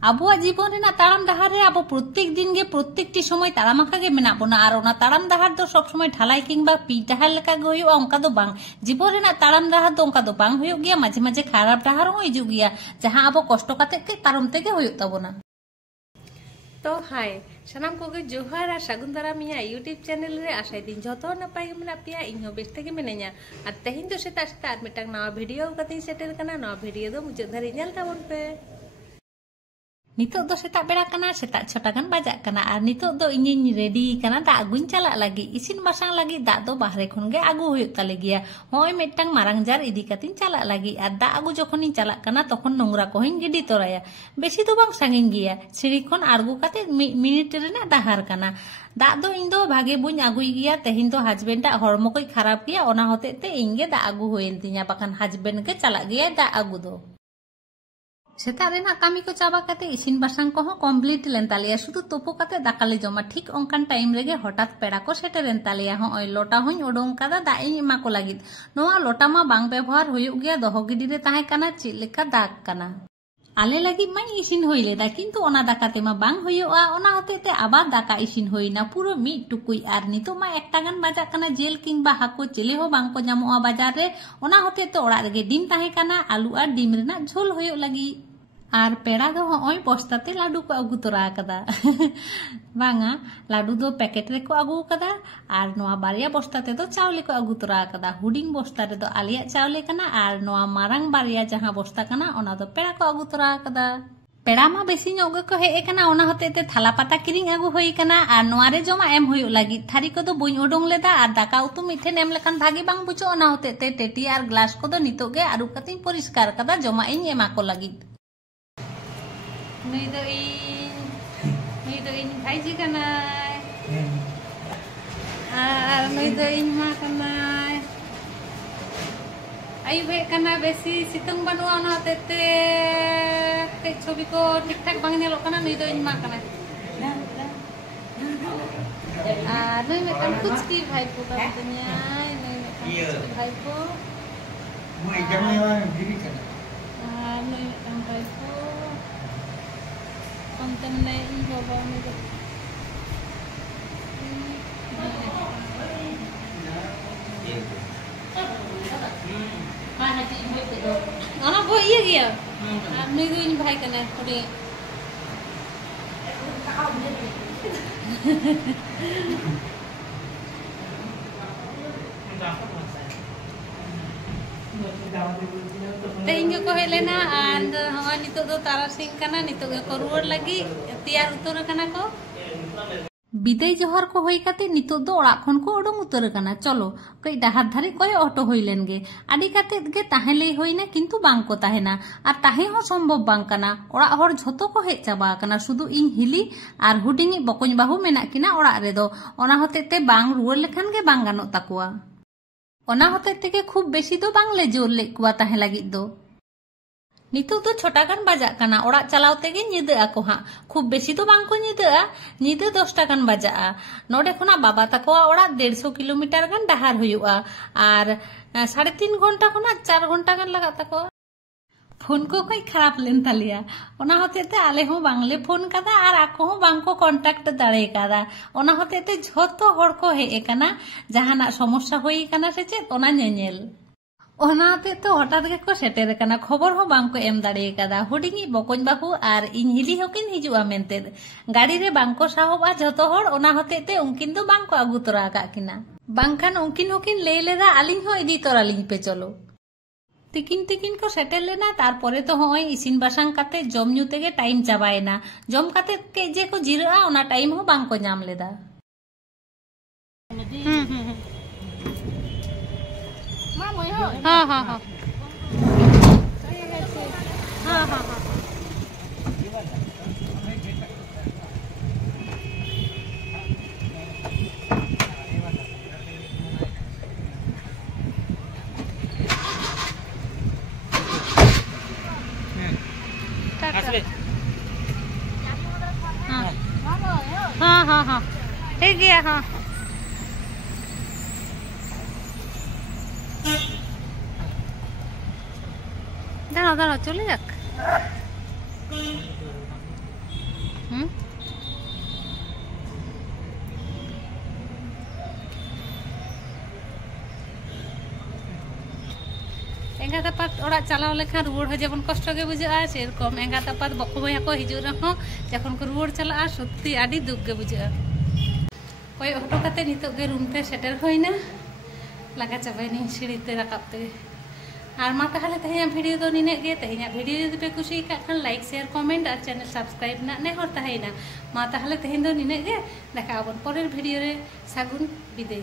आबुआ जीवन रेना ताड़ाम डाहार रे आबो प्रत्येक दिन गे प्रत्येकटी समय ताड़ामाखा गे मेना बोना आर ओना ताड़ाम डाहार दो सब समय ढालाई किंबा पी डाहार लेका गे हुयुआ ओंका दो बांग जीवन रेना ताड़ाम डाहार दो ओंका दो बांग हुयुग गिया माझे माझे खराब डाहार हो हिजुग गिया जहां आबो कष्ट काते के पारम तेगे हुयुग ताबोना। तो हाय सानाम कोगे जोहार और सागुन दाराम इया यूट्यूब चैनल रे आशाई दिन जतो नपाय गे मेना पेया इहो बेस तेगे मिनाया और तेहिन दो सेता सेता आर मिटांग नवा वीडियो कते सेटेल कना नवा वीडियो दो मुचाद धारि नेल ताबोन पे। नितो दो सेता बेड़ा कना सेता 6टा गान बाजाग कना और नितो दो इᱧिᱧ रेडी कना दा अगुñ चालाग लागी इसिन बासांग लागी दा दो बाहरे खन गे आगु हुयुग ताले गिया होय मिटांग मारांग जार इदी कातिन चालाग लागी और दा आगु जखोनिñ चालाग कना तखन नोंगरा कोहिñ गिडी तोराया बेसी दो बांग सांगिñ गिया सिड़ी खन आरगु काते मिनिट रेना डाहार कना दा दो इन दो भागे बुñ आगुई गिया तेहिन दो हस्बैंड आ हरमो कोई खराब गिया ओना होते ते इñ गे दा आगु होयेन तिñा बाखान हस्बैंड गे चालाग गिया दा आगु दो सेता रेना कामी को चाबा काते इसिन बासांग को कमप्लीट लेन तालिया शुधु तोपो काते दाकाले जमा ठीक ओंकान टाइम रेगे हठात पेड़ा को सेटेरेन तालिया होय लोटा हुñ ओडों कादा दा इन एमा को लागिद नोआ लोटा मा बांग व्यवहार हुयुग गिया दोहो गिडी रे ताहे काना चे लेका दाग काना आले लगी मा इसिन होई लेदा किंतु ओना दाकाते मा बांग हुयुआ ओना होतेते आबार दाका इसिन होइना पुरो मिट टुकुई आर नितो मा एकटा गान बाजा काना जेल किंबा हाको चेले हो बांग को जामोआ बाजार रे ओना होतेते ओड़ा रेगे डिम ताहे काना आलू आर डिम रेना झोल हुयुग लगी और पेड़ा दो होय बस्ताते लाडू को आगु तोरा कदा बांगा लाडू दो पैकेट रे को आगु कदा और नोआ बारिया बस्ताते दो चावले को आगु तोरा कदा हुडिंग बस्ता रे दो आलिया चावले कना और नोआ मारांग बारिया जहां बस्ता कना ओना दो पेड़ा को आगु तोरा कदा पेड़ा मा बेसी ᱧᱚᱜ को हे कना ओना होतेते थाला पाता किरिंग आगु होई कना और नोआ रे जमा एम हुयुग लागी थारी को दो बुñ ओडोंग लेदा और दाका उतु मिठे नेम लेकान भागी बांग बुचो ओना होतेते टेटी और ग्लास को दो नितो गे आरु कतिन परिष्कार कदा जमा इन एमा को लागी नुई दो इन भाईजी कनाय और नुई दो इन मा कनाय आयुब हे कना बेसी सितुंग बानुआ ओना होतेते के छवि को ठीक ठाक बांग नेलो कना नुई दो इन मा कनाय और नुई मेकान कुचकी भाईपो का दुनिया नुई मेकान भाईपो मुई जमे गिरी कना नुई मेकान भाईपो konten na ing bawa ni ana bo iya gya ni do ing bhai kana thodi तेहिं को हेलेना and हवा नितो दो तारा सिंह कना नितो गे को रुवर लगी तैयार उतर कना को विदाय जोहर को होई काते नितो दो ओड़ा खन को ओडों उतर कना चलो कई डाहार धारी कोय ऑटो होई लेन गे आडी काते गे ताहे ले होइना किंतु बांग को ताहेना और ताहे हो संभव बांग कना ओड़ा हर झोतो को हे चाबा कना शुधु इन हिली और हुडिंगी बकोñ बाहु मेना किना ओड़ा रे दो ओना होतेते बांग रुवर लेखान गे बांग गानो ताकुआ ओना होतेते के खूब बेसी दो बांग ले जोर ले कुआ ताहे लागित दो नितो तो 6टा गान बाजाग कना ओड़ा चलाव तेगे निदा आको हा खूब बेसी तो बांग को निदा 10टा गान बाजा नोडे खना बाबा ताकोआ ओड़ा 150 किलोमीटर गान डाहार हुयुआ और 3.5 घंटा खना 4 घंटा गान लगा ताको फोन को कोई खराब लेन तालिया ओना होतेते आले हो बांगले फोन कदा और आको हो बांग को कांटेक्ट दाड़े कदा ओना होतेते झोतो हर को हे कना जहाना समस्या होई कना से चे ओना नेनेल ओना तो हठात गे को सेटेर कना खबर हो बांग को एम दाड़े कदा हुडिंगी बकोñ बाहु और इन हिली होकिन हिजुआ मेनते गाड़ी रे बांग को साहोबा झोतो हर ओना होतेते उनकिन दो बांग को आगु तोरा का किना बांगखान उनकिन होकिन ले लेदा आलिन हो इदी तोरा लिंग पे चलो तिकिन तिकिन को सेटेल लेना तारपरे तो होय इसिन बासांग काते जम ᱧᱩ तेगे टाइम चाबायना जम काते के जे को जिराआ ओना टाइम हो बांग को नाम लेदा हाँ हाँ हाँ हाँ हाँ हाँ हाँ हाँ हाँ ठीक गया हाँ दाঁড়াও দাঁড়াও চলে যাক एंगात आपात ओड़ा चलाव लेखान रुआड़ हो जेबन कष्ट गे बुझा सेरकम एंगात आपात बको भैया को हिजू रहो जखन को रुआड़ चला सत्यि आदि दुख गे बुझा कोई हटो काते नितोग गे रूम ते सेटर होइना लागा चाबाइनी सीढ़ीते राकाबते और मा ताहले तेहेña भिडियो दो निने गे तेहेña भिडियो जदि पे कुसी का खान लाइक शेयर कमेंट और चैनल सब्सक्राइब ना नेहर ताहेना मा ताहले तेहेñ दो निने गे देखा आबन परेर भिडियो रे सागुन बिदाय।